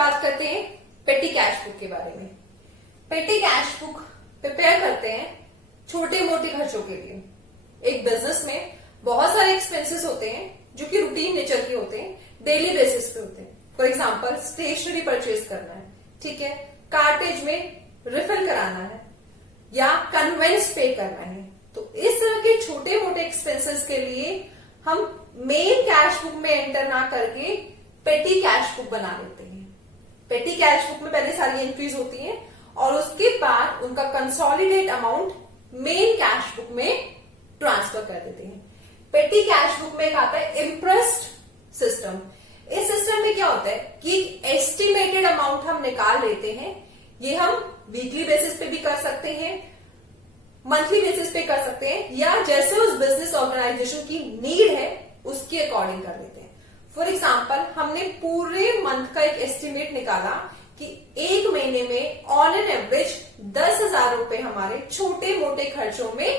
बात करते हैं पेटी कैश बुक के बारे में। पेटी कैश बुक प्रिपेयर करते हैं छोटे मोटे खर्चों के लिए। एक बिजनेस में बहुत सारे एक्सपेंसेस होते हैं जो कि रूटीन नेचर के होते हैं, डेली बेसिस पे होते हैं। फॉर एग्जाम्पल स्टेशनरी परचेज करना है, ठीक है, कार्टेज में रिफिल कराना है या कन्वेंस पे करना है। तो इस तरह के छोटे मोटे एक्सपेंसेस के लिए हम मेन कैश बुक में एंटर ना करके पेटी कैश बुक बना लेते हैं। पेटी कैश बुक में पहले सारी एंट्रीज होती हैं और उसके बाद उनका consolidate amount main cash book में ट्रांसफर कर देते हैं। पेटी कैश बुक में एक आता है इंप्रेस्ड सिस्टम। इस सिस्टम में क्या होता है कि एस्टिमेटेड अमाउंट हम निकाल लेते हैं। ये हम वीकली बेसिस पे भी कर सकते हैं, मंथली बेसिस पे कर सकते हैं, या जैसे उस बिजनेस ऑर्गेनाइजेशन की नीड है उसके अकॉर्डिंग कर लेते हैं। फॉर एग्जाम्पल हमने पूरे मंथ का एक एस्टिमेट निकाला कि एक महीने में ऑन एन एवरेज 10,000 रुपए हमारे छोटे मोटे खर्चों में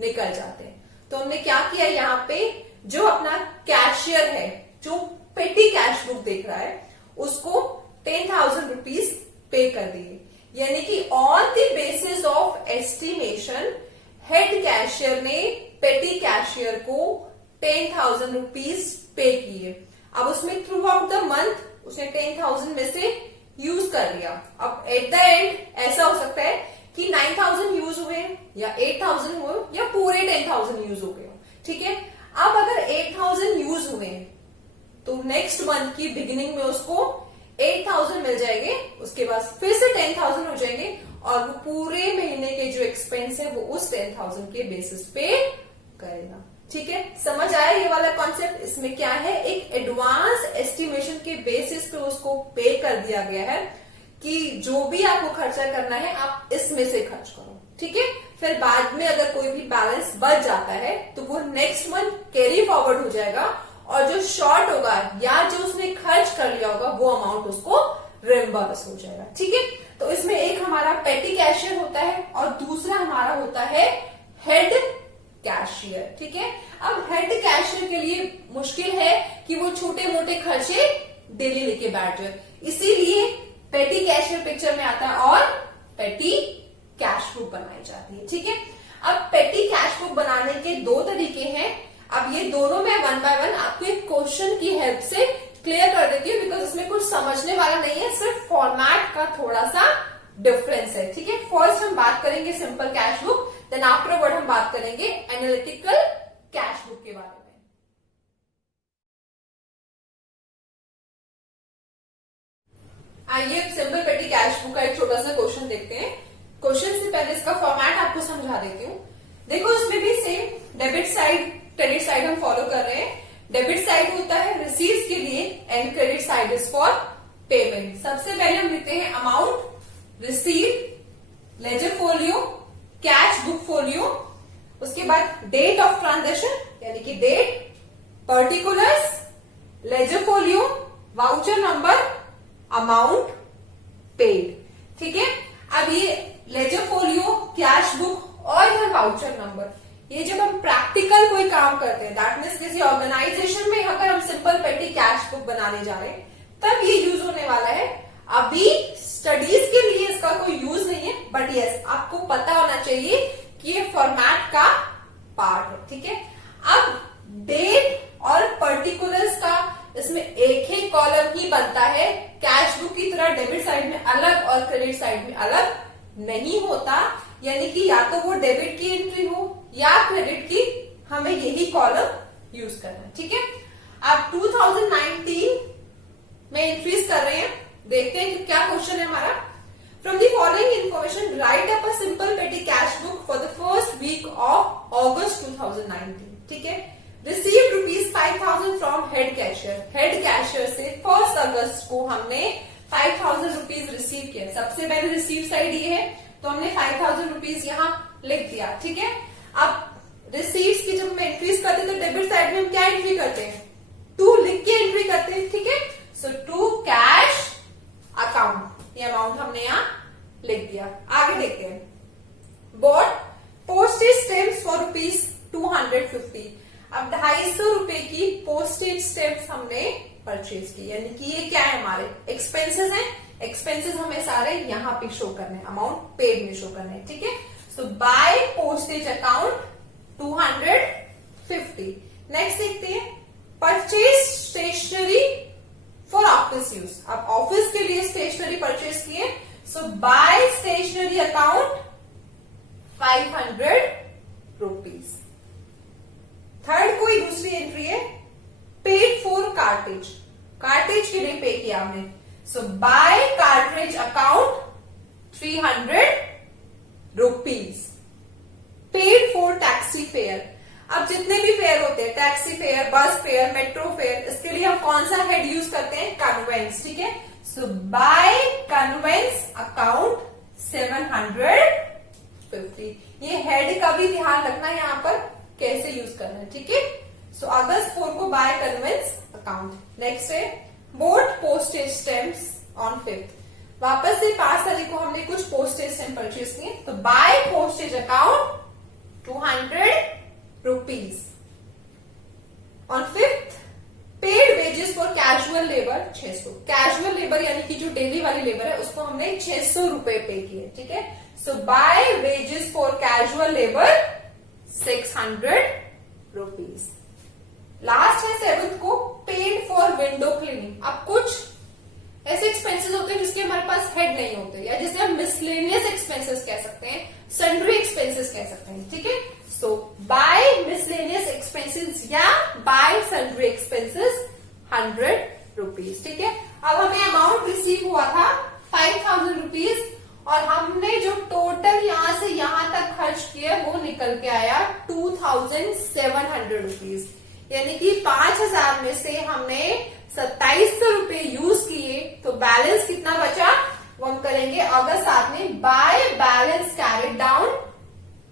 निकल जाते हैं। तो हमने क्या किया, यहाँ पे जो अपना कैशियर है जो पेटी कैश बुक देख रहा है उसको 10,000 रुपीज पे कर दिए। यानी कि on the basis of estimation head cashier ने पेटी कैशियर को 10,000 रुपीज पे किए। अब उसमें थ्रू आउट द मंथ उसने 10,000 में से यूज कर लिया। अब एट द एंड ऐसा हो सकता है कि 9,000 यूज हुए या 8,000 हुए या पूरे 10,000 यूज हो गए, ठीक है। अब अगर 8,000 यूज हुए तो नेक्स्ट मंथ की बिगिनिंग में उसको 8,000 मिल जाएंगे, उसके बाद फिर से 10,000 हो जाएंगे और वो पूरे महीने के जो एक्सपेंस है वो उस 10,000 के बेसिस पे करेगा, ठीक है। समझ आया ये वाला कॉन्सेप्ट? इसमें क्या है, एक एडवांस एस्टिमेशन के बेसिस पे उसको पे कर दिया गया है कि जो भी आपको खर्चा करना है आप इसमें से खर्च करो, ठीक है। फिर बाद में अगर कोई भी बैलेंस बच जाता है तो वो नेक्स्ट मंथ कैरी फॉरवर्ड हो जाएगा और जो शॉर्ट होगा या जो उसने खर्च कर लिया होगा वो अमाउंट उसको रिम्बर्स हो जाएगा, ठीक है। तो इसमें एक हमारा पेटी कैशियर होता है और दूसरा हमारा होता है हेड कैशियर, ठीक है। अब हेड कैशियर के लिए मुश्किल है कि वो छोटे मोटे खर्चे डेली लेके बैठ जाए, इसीलिए पेटी कैशियर पिक्चर में आता है और पेटी कैश बुक बनाई जाती है, ठीक है। अब पेटी कैश बुक बनाने के दो तरीके हैं। अब ये दोनों मैं वन बाय वन आपको एक क्वेश्चन की हेल्प से क्लियर कर देती हूँ, बिकॉज इसमें कुछ समझने वाला नहीं है, सिर्फ फॉर्मेट का थोड़ा सा डिफरेंस है, ठीक है। फर्स्ट हम बात करेंगे simple cash book, then afterward हम बात करेंगे एनालिटिकल कैश बुक के बारे में। आइए सिंपल पेटी कैश बुक का एक छोटा सा क्वेश्चन देखते हैं। क्वेश्चन से पहले इसका फॉर्मेट आपको समझा देती हूँ। देखो इसमें भी same debit side credit side हम फॉलो कर रहे हैं। डेबिट साइड होता है रिसीव्स के लिए and credit side is for payment. सबसे पहले हम लिखते हैं amount receive, ledger folio, cash book folio, उसके बाद डेट ऑफ ट्रांजेक्शन यानी कि date, particulars, ledger folio, voucher number, amount paid, ठीक है। अब ये लेजर फोलियो, कैश बुक और इधर वाउचर नंबर, ये जब हम प्रैक्टिकल कोई काम करते हैं, दैट मीन्स किसी ऑर्गेनाइजेशन में अगर हम सिंपल पेटी कैश बुक बनाने जा रहे हैं तब ये यूज होने वाला है। अभी स्टडीज के लिए इसका कोई यूज नहीं है, बट यस आपको पता होना चाहिए कि ये फॉर्मेट का पार्ट है, ठीक है। अब डेट और पर्टिकुलर्स का इसमें एक ही कॉलम ही बनता है, कैश बुक की तरह डेबिट साइड में अलग और क्रेडिट साइड में अलग नहीं होता। यानी कि या तो वो डेबिट की एंट्री हो या क्रेडिट की, हमें यही कॉलम यूज करना है, ठीक है। आप 2019 में एंट्रीज कर रहे हैं, देखते हैं कि क्या क्वेश्चन है हमारा। From the following information write up a simple petty cash book for the first week of August 2019, ठीक है। Received rupees 5,000 from head cashier. Head cashier से 1 अगस्त को हमने 5,000 रुपीज रिसीव किया। सबसे पहले रिसीव साइड ये है तो हमने 5,000 रुपीज यहाँ लिख दिया, ठीक है। अब रिसीव्स की जब हम एंट्रीज करते हैं तो डेबिट साइड में हम क्या एंट्री करते हैं, टू लिख के एंट्री करते हैं, ठीक है। सो टू कैश अकाउंट, ये अमाउंट हमने यहाँ लिख दिया। आगे देखते हैं। Bought postage stamps for rupees 250। अब 250 रुपए की पोस्टेज स्टैम्प्स हमने परचेज की, यानी कि ये क्या है हमारे एक्सपेंसेस हैं। एक्सपेंसेस हमें सारे यहाँ पे शो करने, अमाउंट पेड में शो करने, ठीक है। So by postage account 250। Next देखते हैं purchase stationery for office use. आप ऑफिस के लिए स्टेशनरी परचेज किए, so by stationery account 500 rupees. Third कोई दूसरी एंट्री है पेड फॉर कार्टेज, कार्टेज के लिए पे किया हमने, so by cartridge account 300 rupees. Paid for taxi fare, अब जितने भी फेयर होते हैं, taxi fare, bus fare, metro fare, इसके लिए हम कौन सा हेड यूज करते हैं, कन्वेंस, ठीक है। So bye conveyance account 750। ये हेड का भी ध्यान रखना है यहाँ पर कैसे यूज करना है, ठीक है। सो अगस्त 4 को बाय कन्वेंस अकाउंट। नेक्स्ट है boat postage stamps on 5th। वापस से 5 तारीख को हमने कुछ पोस्टेज स्टैम्प परचेज किए, तो by postage account 200 rupees. On 5th paid wages for casual labour 600। Casual labour यानी कि जो डेली वाली लेबर है उसको हमने 600 रुपए पे किए, ठीक है। So by wages for casual labour 600 rupees. Last है 7th को पेड फॉर विंडो क्लीनिंग। अब कुछ ऐसे एक्सपेंसेस होते हैं जिसके हमारे पास हेड नहीं होते, या जिसे हम मिसलेनियस एक्सपेंसेस कह सकते हैं, सन्ड्री एक्सपेंसेस कह सकते हैं, ठीक है। सो बाय मिसलेनियस एक्सपेंसेस या बाय सन्ड्री एक्सपेंसेस 100 रुपीज, ठीक है। अब हमें अमाउंट रिसीव हुआ था 5000 रुपीज, और हमने जो टोटल यहां से यहां तक खर्च किया वो निकल के आया 2700 रुपीज, यानी कि 5000 में से हमने 2700 रुपए यूज किए, तो बैलेंस कितना बचा वो हम करेंगे अगस्त 7 में। बाय बैलेंस कैरिड डाउन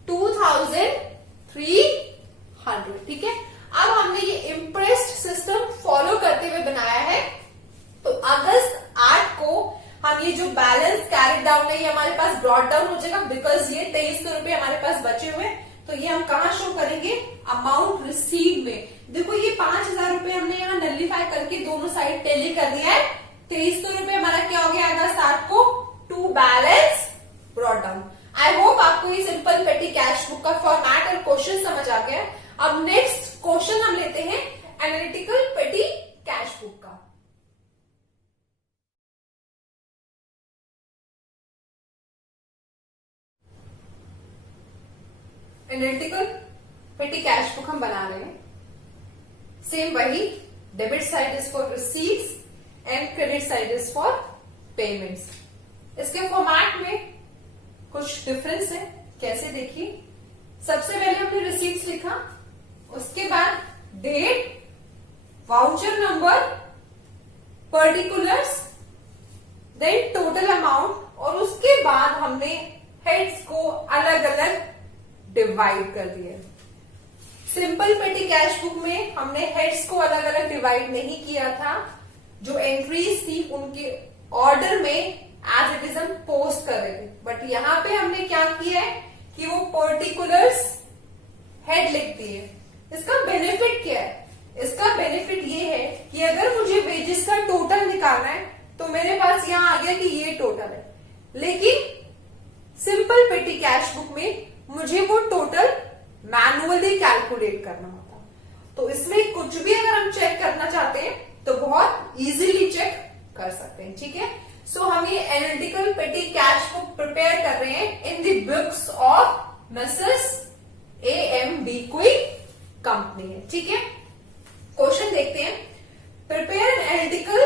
2300, ठीक है। अब हमने ये इम्प्रेस्ड सिस्टम फॉलो करते हुए बनाया है, तो अगस्त 8 को हम ये जो बैलेंस कैरिड डाउन है ये हमारे पास ब्रॉट डाउन हो जाएगा, बिकॉज ये 2300 रुपए हमारे पास बचे हुए, तो ये हम कहां शो करेंगे, अमाउंट रिसीव में। देखो ये 5000 रुपए हमने यहाँ नलिफाई करके दोनों साइड टेली कर दिया है, 2300 रुपए हमारा क्या हो गया अगस्त 8 को to balance brought down. I hope आपको ये सिंपल पेटी कैश बुक का फॉर्मेट और क्वेश्चन समझ आ गया। अब नेक्स्ट क्वेश्चन हम लेते हैं एनालिटिकल पेटी कैश बुक का। एनालिटिकल पेटी कैश बुक हम बना रहे हैं, सेम वही, debit side is for receipts and credit side is for payments. इसके फॉर्मेट में कुछ डिफरेंस है, कैसे देखिए। सबसे पहले हमने रिसीट्स लिखा, उसके बाद date, voucher number, particulars, then total amount, और उसके बाद हमने हेड्स को अलग अलग डिवाइड कर दिया। सिंपल पेटी कैश बुक में हमने हेड्स को अलग अलग डिवाइड नहीं किया था, जो एंट्रीज थी उनके ऑर्डर में एज इट इज हम पोस्ट कर रहे थे, बट यहां पे हमने क्या किया है कि वो पर्टिकुलर्स हेड लिख दिए। इसका बेनिफिट क्या है, इसका बेनिफिट ये है कि अगर मुझे वेजेस का टोटल निकालना है तो मेरे पास यहां आ गया कि ये टोटल है, लेकिन सिंपल पेटी कैश बुक में मुझे वो टोटल मैनुअली कैलकुलेट करना होता, तो इसमें कुछ भी अगर हम चेक करना चाहते हैं तो बहुत इजीली चेक कर सकते हैं, ठीक है। सो हम ये analytical petty cash book prepare कर रहे हैं in the books of Mrs AMB कोई कंपनी है, ठीक है। क्वेश्चन देखते हैं, prepare an analytical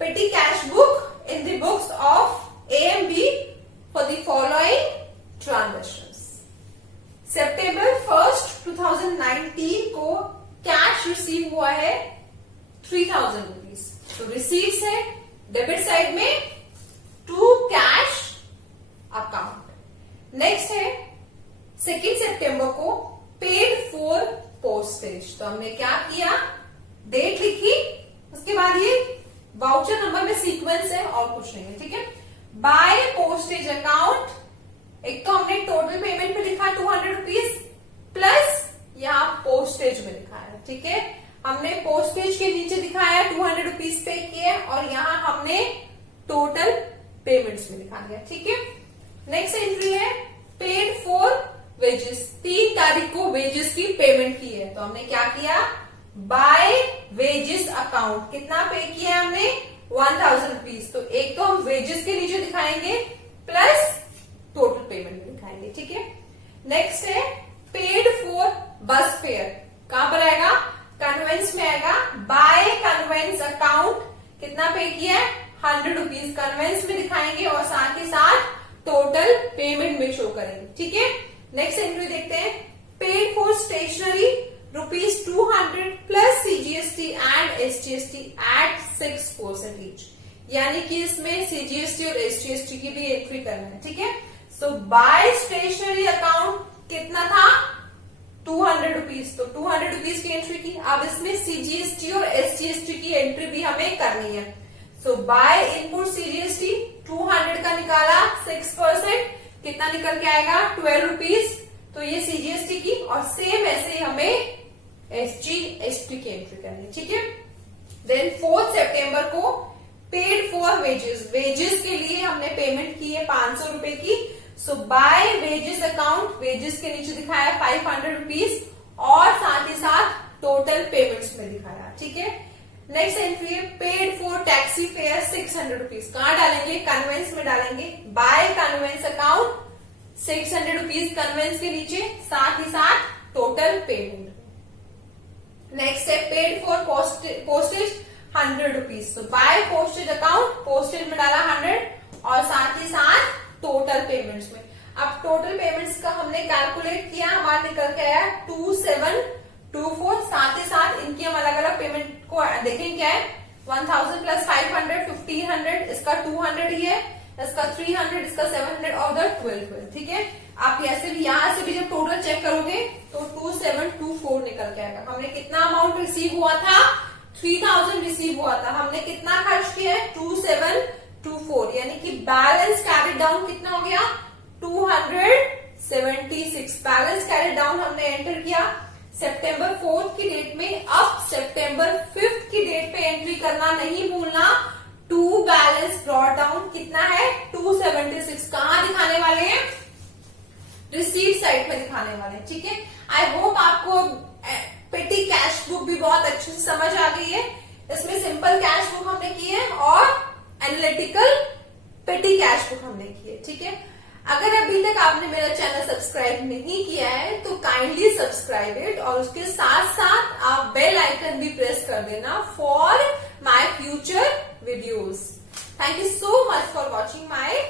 petty cash book in the books of AMB for the following transactions. सितंबर 1, 2019 को कैश रिसीव हुआ है 3000 रुपीज, तो रिसीव्स है डेबिट साइड में टू कैश अकाउंट। नेक्स्ट है 2 सितंबर को पेड फॉर पोस्टेज, तो हमने क्या किया, डेट लिखी, उसके बाद ये वाउचर नंबर में सीक्वेंस है और कुछ नहीं है, ठीक है। बाय पोस्टेज अकाउंट, एक तो हमने टोटल पेमेंट में लिखा 200 रुपीज प्लस यहाँ पोस्टेज में लिखा है, ठीक है। हमने पोस्टेज के नीचे दिखाया 200 रुपीज पे किए और यहाँ हमने टोटल पेमेंट्स में दिखा दिया। ठीक है, नेक्स्ट एंट्री है पेड फॉर वेजेस। 3 तारीख को वेजेस की पेमेंट की है, तो हमने क्या किया, बाय वेजेस अकाउंट कितना पे किया हमने 1000 रुपीज। तो एक तो हम वेजेस के नीचे दिखाएंगे प्लस टोटल पेमेंट में दिखाएंगे। ठीक है, नेक्स्ट है पेड फॉर बस फेयर। कहां पर आएगा, कन्वेंस में आएगा। बाय कन्वेंस अकाउंट कितना पे किया है 100 रुपीज, कन्वेंस में दिखाएंगे और साथ ही साथ टोटल पेमेंट में शो करेंगे। ठीक है, नेक्स्ट एंट्री देखते हैं paid for stationery ₹200 plus CGST and SGST at 6% each, यानी कि इसमें CGST और SGST की भी एंट्री करना है। ठीक है, सो बाय स्टेशनरी अकाउंट कितना था 200 रुपीज, तो 200 रुपीज की एंट्री की। अब इसमें CGST और SGST की एंट्री भी हमें करनी है। सो बाय इनपुट CGST 200 का निकाला 6%, कितना निकल के आएगा 12 रुपीज, तो ये CGST की। और सेम ऐसे हमें SGST की एंट्री करनी है। ठीक है, देन 4 सितंबर को पेड फॉर वेजेस, वेजेस के लिए हमने पेमेंट की है 500 रुपए की। सो बाय वेजेस अकाउंट, वेजेस के नीचे दिखाया 500 रुपीज और साथ ही साथ टोटल पेमेंट्स में दिखाया। ठीक है, नेक्स्ट एंट्री है paid for taxi fare 600 rupees. कहां डालेंगे, कन्वेंस में डालेंगे। By conveyance account 600 rupees conveyance के नीचे, साथ ही साथ टोटल पेमेंट। नेक्स्ट है पेड फॉर पोस्टेज 100 रुपीज। तो बाय पोस्टेज अकाउंट, पोस्टेज में डाला 100 और साथ ही साथ टोटल पेमेंट्स में। अब टोटल पेमेंट्स का हमने कैलकुलेट किया, हमारा निकल के आया 2724। साथ ही साथ इनकी हम अलग अलग पेमेंट को देखें क्या है, 1000 प्लस 500 1500, इसका 200 ही है, इसका 300, इसका 700 और 12। ठीक है, आप ऐसे भी यहां से भी जब टोटल चेक करोगे तो 2724 निकल के आएगा। हमने कितना अमाउंट रिसीव हुआ था, 3000 रिसीव हुआ था, हमने कितना खर्च किया है 2724, यानी कि बैलेंस कैरी डाउन कितना हो गया 276। बैलेंस कैरी डाउन हमने एंटर किया सितंबर 4 की डेट में। अब सितंबर 5 की डेट पे एंट्री करना नहीं भूलना। टू बैलेंस ब्रॉट डाउन कितना है 276। कहां दिखाने वाले हैं, रिसीव साइड में दिखाने वाले हैं। ठीक है, आई होप आपको पेटी कैश बुक भी बहुत अच्छे से समझ आ गई है। इसमें सिंपल कैश बुक हमने की है और एनालिटिकल पेटी कैश बुक हमने की है। ठीक है, अगर अभी तक आपने मेरा चैनल सब्सक्राइब नहीं किया है तो काइंडली सब्सक्राइब इट और उसके साथ साथ आप बेल आइकन भी प्रेस कर देना for my future videos. Thank you so much for watching my